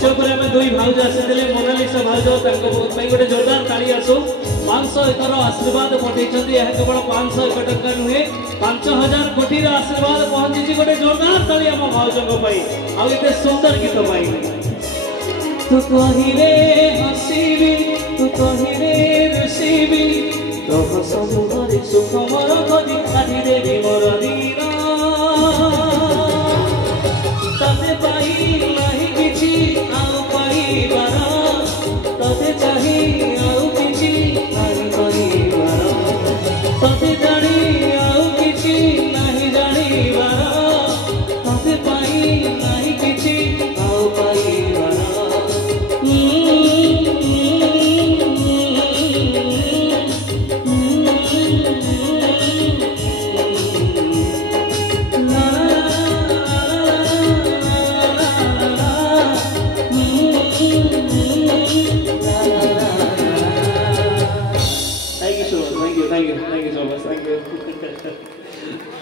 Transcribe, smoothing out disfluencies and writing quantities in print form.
मंच पर आम दुई भाज आसी मोनालिसा भाज गोटे जोरदार ताली आसो 501 आशीर्वाद पठे केवल 501 टंका नुहे 5000 कोटी आशीर्वाद पहुंची गोटे जोरदार ताली आम भाजों आते सुंदर गीत तू कहिले हसीबी तू कहिले रुसीबी तो हसमुहरे सुख मोर खोजी काढ़ी देवी मोर दीना तते पाई नहीं किछि आउ पाइबार तते चाही आउ किछि नहीं करिबार तते जानी आउ किछि नहीं जानिबार तते पाई नहीं किछि आउ पाइबार Thank you so much. Thank you so much. Thank you.